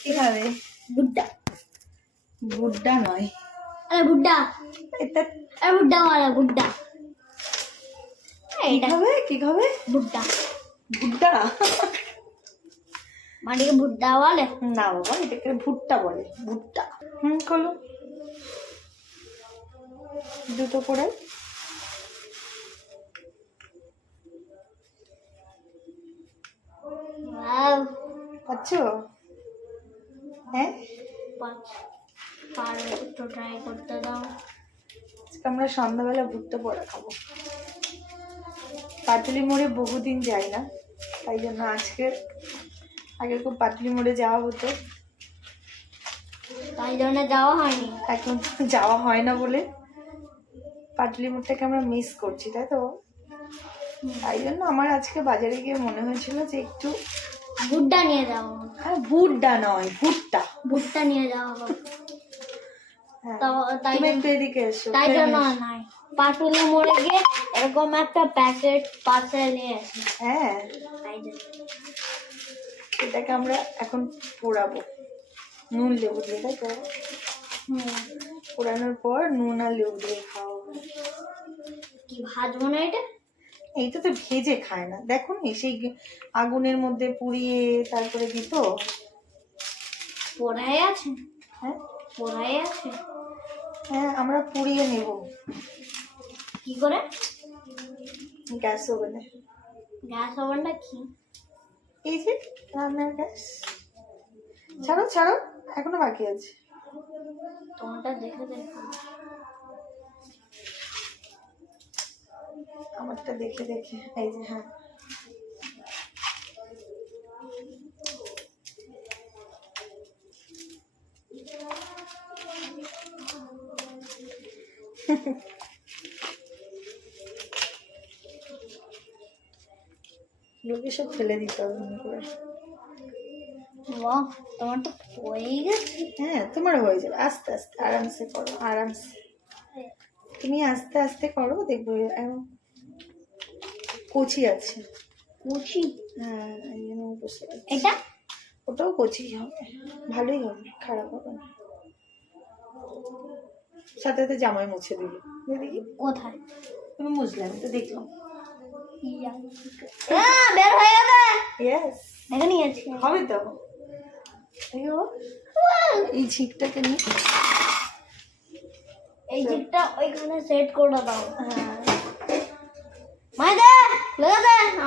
কি খাবে বুড্ডা বুড্ডা নয়। আরে বুড্ডা এটা আরে বুড্ডা वाला বুড্ডা কি এইটা। খাবে কি খাবে বুড্ডা ভুট্টা? মাটিকে বুড্ডা বলে? না বাবা এটাকে ভুট্টা বলে। ভুট্টা। হুম খোলো। দুটো করে। পাচ্ছ? হ্যাঁ? পারো একটু ট্রাই করতে দাও। আজকে আমরা সন্ধ্যাবেলা ভুট্টা পড়া খাব। পাটুলি মোড়ে বহুদিন যাই না তাই জন্য আজকে আগে খুব পাটুলি মোড়ে যাওয়া হতো। তাই জন্য যাওয়া হয়নি। এখন যাওয়া হয় না বলে পাটুলি মোড়টাকে আমরা মিস করছি তাই তো? তাই জন্য আমার আজকে বাজারে গিয়ে মনে হয়েছিল যে একটু বুড্ডা নিয়ে। আর ভুট্টা নয় ভুট্টা। ভুট্টা নিয়ে হবে হ্যাঁ। তুমি জন্য- একটু এদিকে এসো তাই খেয়ে জন্য নাই। পাটুলি মোড়ে গিয়ে এরকম একটা প্যাকেট পার্সেল নিয়ে আসি হ্যাঁ। এটাকে আমরা এখন পোড়াবো। নুন লেবু দিয়ে তাই তো? হুম। পোড়ানোর পর নুন আর লেবু দিয়ে খাওয়া কি ভাজবো না এটা? এইটা তো ভেজে খায় না। দেখো নি সেই আগুনের মধ্যে পুড়িয়ে তারপরে দিত। পোড়াই আছে। হ্যাঁ? পোড়াই আছে। হ্যাঁ আমরা পুড়িয়ে নেব। কি করে? গ্যাস ওভেনে। গ্যাস ওভেনটা কি? এই যে রান্নার গ্যাস। ছাড়ো ছাড়ো এখনও বাকি আছে। তোমারটা দেখে দেখো। আমারটা দেখে দেখে এই যে হ্যাঁ। লোকে সব ফেলে দিতে হবে করে। বাহ তোমার তো হয়েই গেছে। হ্যাঁ তোমার হয়ে যাবে। আস্তে আস্তে আরামসে করো আরামসে। তুমি আস্তে আস্তে করো দেখবে এখন কচি আছে। কচি? হ্যাঁ এই জন্য আছে। এটা? ওটাও কচি হবে। ভালোই হবে খারাপ হবে না। সাথে সাথে জামাই মুছে দিবি। দেখি। কোথায়? তুমি মুছলে আমি তো দেখলাম। হ্যাঁ বের হয়ে যাবে ইয়েস দেখে নিয়েছি। হবে তো। আইয়ো, এই ঝিকটাকে নিয়ে। এই ওইখানে সেট করে দাও। হ্যাঁ।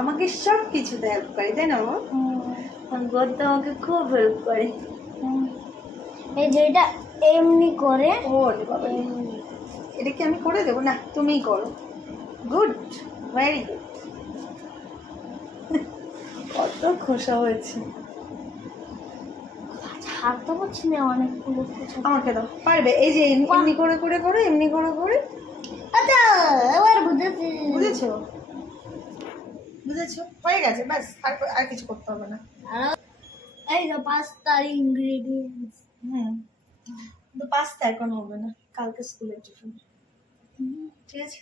আমাকে সব কিছুতে হেল্প করে তাই না বর তো আমাকে খুব হেল্প করে। এই যেটা এমনি করে ও বাবা এটা কি আমি করে দেবো? না তুমিই করো। Good very good. কত খোসা হয়েছে। ছাড়তে পারছি না অনেকগুলো আমাকে দাও পারবে? এই যে এমনি এমনি করে করে করো এমনি করে করে। আচ্ছা এবার বুঝেছি। বুঝেছ? বুঝেছ? হয়ে গেছে ব্যাস আর আর কিছু করতে হবে না। এই তো পাস্তার ইনগ্রেডিয়েন্টস হুম। কিন্তু পাস্তা এখন হবে না কালকে স্কুলের টিফিন। ঠিক আছে?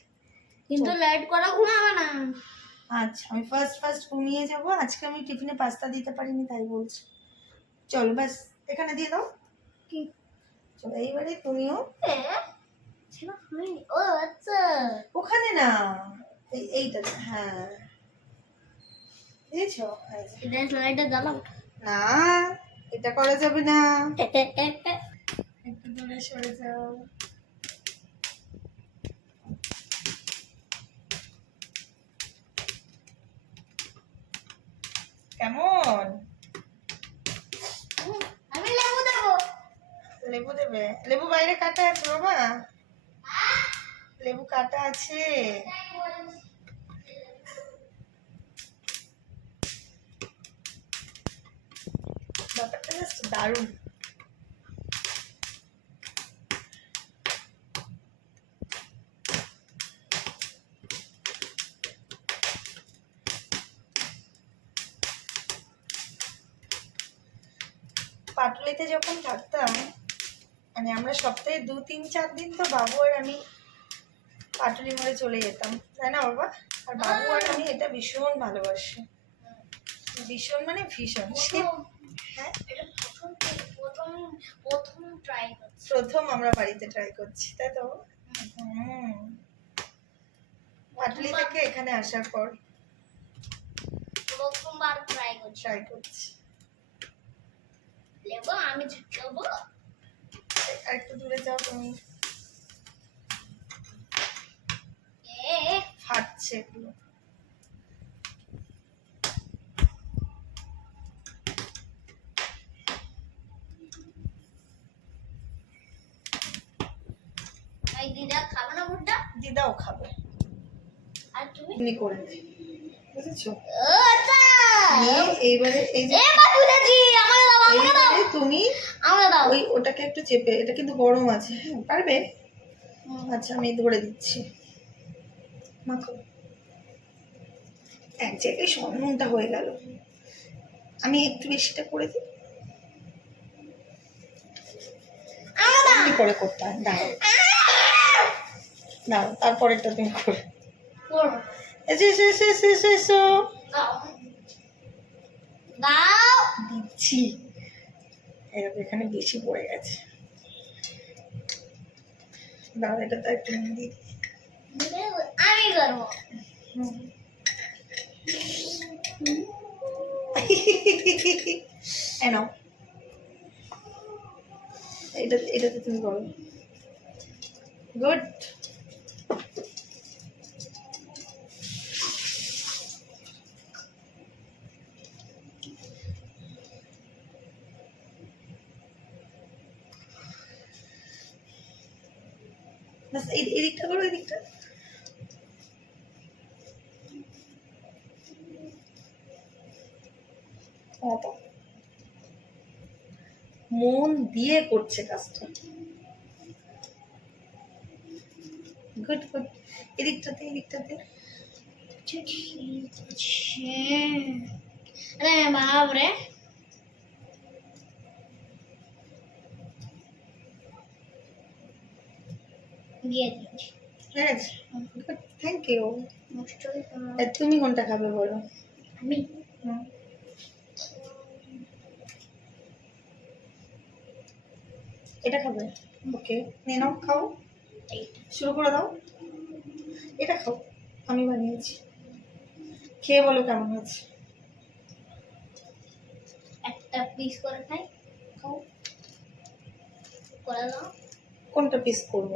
কিন্তু লেট করা ঘুমাবে না। আচ্ছা আমি ফার্স্ট ফার্স্ট ঘুমিয়ে যাব। আজকে আমি টিফিনে পাস্তা দিতে পারিনি তাই বলছি। চলো ব্যাস এখানে দিয়ে দাও। কি? চলো এইবারে তুমিও? ও আচ্ছা। ওখানে না এই এইটা হ্যাঁ। জ্বালাও। না এটা করা যাবে না। একটু দূরে সরে যাও কেমন আমি লেবু দেবো। লেবু দেবে? লেবু বাইরে কাটা আছে বাবা। লেবু কাটা আছে। ব্যাপারটা জাস্ট দারুণ পাটুলিতে যখন থাকতাম মানে আমরা সপ্তাহে দু, তিন, চার দিন তো বাবু আর আমি পাটুলি মোড়ে চলে যেতাম। তাই না বাবা? আর বাবু আর আমি এটা ভীষণ ভালোবাসি। ভীষণ মানে ভীষণ। প্রথম প্রথম আমরা বাড়িতে ট্রাই করছি তাই তো? পাটুলি থেকে এখানে আসার পর প্রথমবার ট্রাই করছি। ট্রাই করছি। লেবো আমি ঝুঁকাবো আর একটু দূরে যাও তুমি। এ ফাটছে এগুলো। দিদা খাবে না ভুট্টা? দিদাও খাবে। আর তুমি? করে বুঝেছ? আচ্ছা। নিয়ে এইবারে এই যে বুঝেছি। আমাকে দাও আমাকে দাও। তুমি আমাকে দাও। ওই ওটাকে একটু চেপে এটা কিন্তু গরম আছে হ্যাঁ পারবে? আচ্ছা আমি ধরে দিচ্ছি। মাখো। এক জায়গায় হয়ে গেল। আমি একটু বেশিটা করে দিই। করে করতে হয়। দাঁড়াও। দাঁড়াও তারপরেরটা তুমি করে। এসো এসো এসো এসো এসো এসো। দাও। দাও। দিচ্ছি। এরকম এখানে বেশি পড়ে গেছে। দাঁড়া এটা তো একটু দিই। আমি করব। হুম। এ নাও। এটা এটাতে তুমি করো। গুড। এদিকটা করো এদিকটা মন দিয়ে করছে কাজটা। গুড গুড এদিকটাতে এদিকটাতে আরে বাপ রে দিয়ে দিচ্ছি। হ্যাঁ থ্যাংক ইউ তুমি কোনটা খাবে বলো? আমি। এটা খাবে? ওকে নিয়ে নাও খাও। শুরু করে দাও। এটা খাও আমি বানিয়েছি। খেয়ে বলো কেমন হয়েছে? একটা পিস করে খাই খাও। করে দাও কোনটা পিস করব?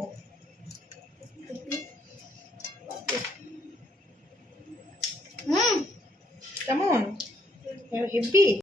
হুম কেমন হেভি